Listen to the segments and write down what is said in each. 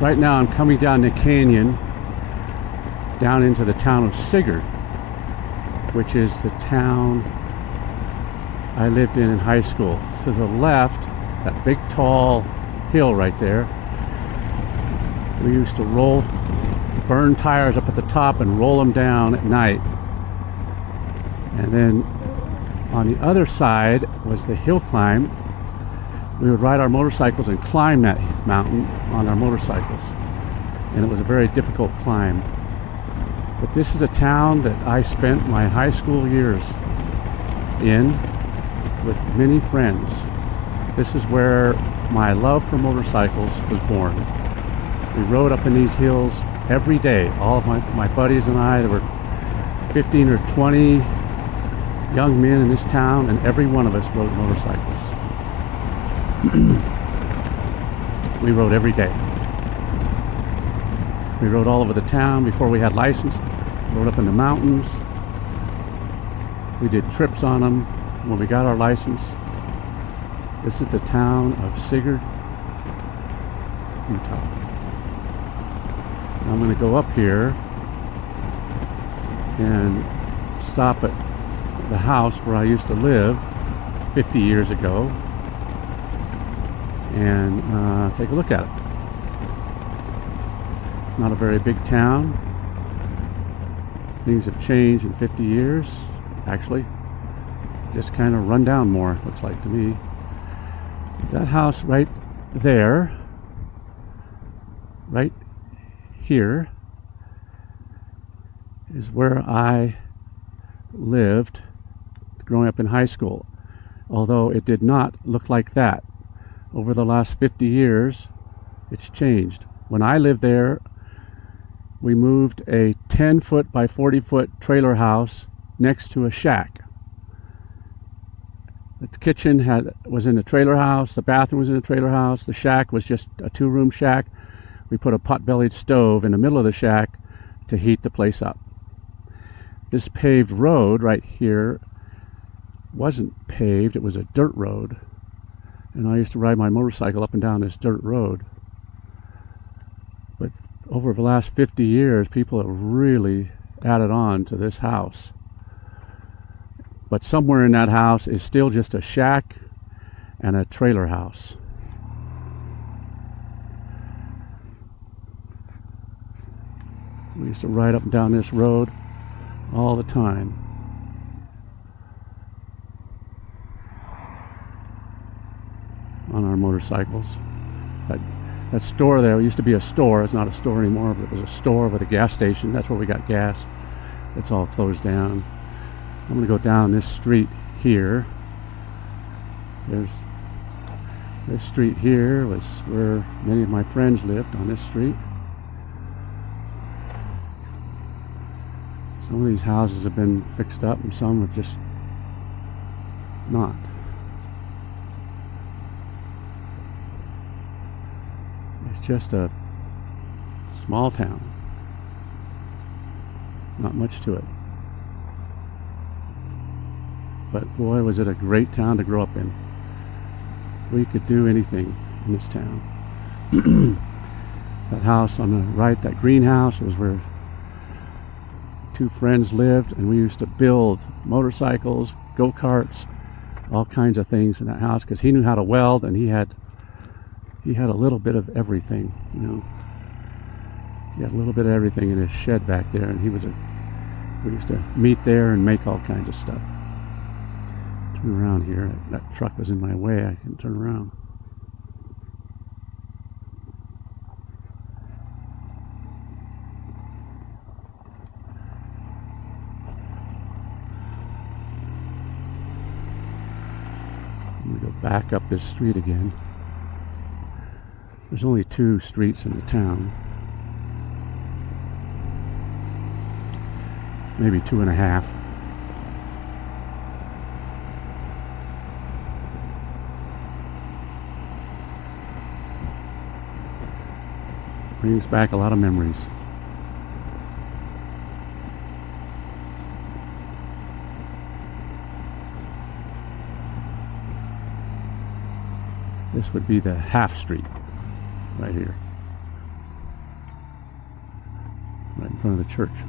Right now I'm coming down the canyon down into the town of Sigurd, which is the town I lived in high school. To the left, that big tall hill right there, we used to burn tires up at the top and roll them down at night. And then on the other side was the hill climb. We would ride our motorcycles and climb that mountain on our motorcycles. And it was a very difficult climb. But this is a town that I spent my high school years in with many friends. This is where my love for motorcycles was born. We rode up in these hills every day. All of my buddies and I, there were 15 or 20 young men in this town, and every one of us rode motorcycles. We rode every day. We rode all over the town before we had license. Rode up in the mountains. We did trips on them when we got our license. This is the town of Sigurd, Utah. I'm going to go up here and stop at the house where I used to live 50 years ago and take a look at it. It's not a very big town. Things have changed in 50 years, actually. Just kind of run down more, looks like to me. That house right there, right here, is where I lived growing up in high school, although it did not look like that. Over the last 50 years, it's changed. When I lived there, we moved a 10-foot by 40-foot trailer house next to a shack. The kitchen was in the trailer house, the bathroom was in the trailer house, the shack was just a 2-room shack. We put a pot-bellied stove in the middle of the shack to heat the place up. This paved road right here wasn't paved, it was a dirt road. And I used to ride my motorcycle up and down this dirt road. But over the last 50 years, people have really added on to this house. But somewhere in that house is still just a shack and a trailer house. We used to ride up and down this road all the time. On our motorcycles. That store there used to be a store. It's not a store anymore, but it was a store with a gas station. That's where we got gas. It's all closed down. I'm going to go down this street here. There's this street here was where many of my friends lived, on this street. Some of these houses have been fixed up and some have just not. It's just a small town. Not much to it. But boy, was it a great town to grow up in. We could do anything in this town. That house on the right, that greenhouse, was where 2 friends lived, and we used to build motorcycles, go-karts, all kinds of things in that house, because he knew how to weld, and he had a little bit of everything, you know. He had a little bit of everything in his shed back there, and we used to meet there and make all kinds of stuff. Turn around here. That truck was in my way. I can turn around. I'm going to go back up this street again. There's only 2 streets in the town. Maybe 2.5. Brings back a lot of memories. This would be the half street right here. right in front of the church.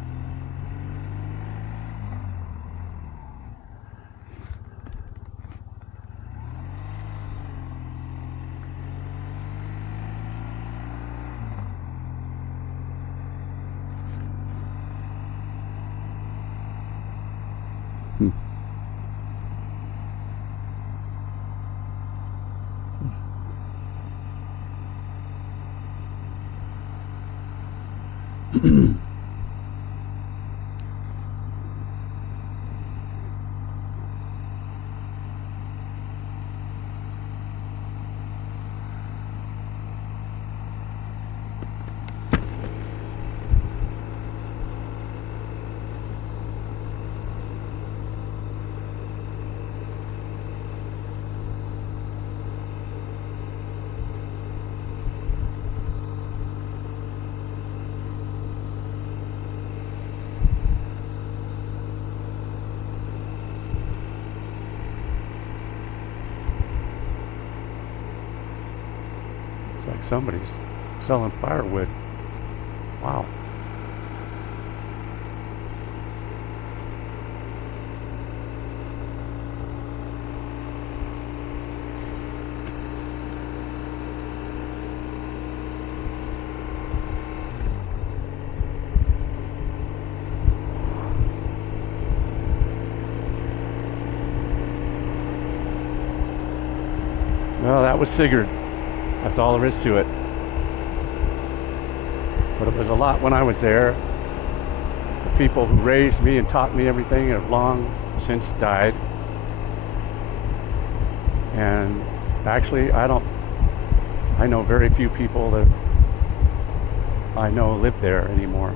It's like somebody's selling firewood. Wow. Well, that was Sigurd. That's all there is to it. But it was a lot when I was there. The people who raised me and taught me everything have long since died. And actually, I know very few people that I know live there anymore.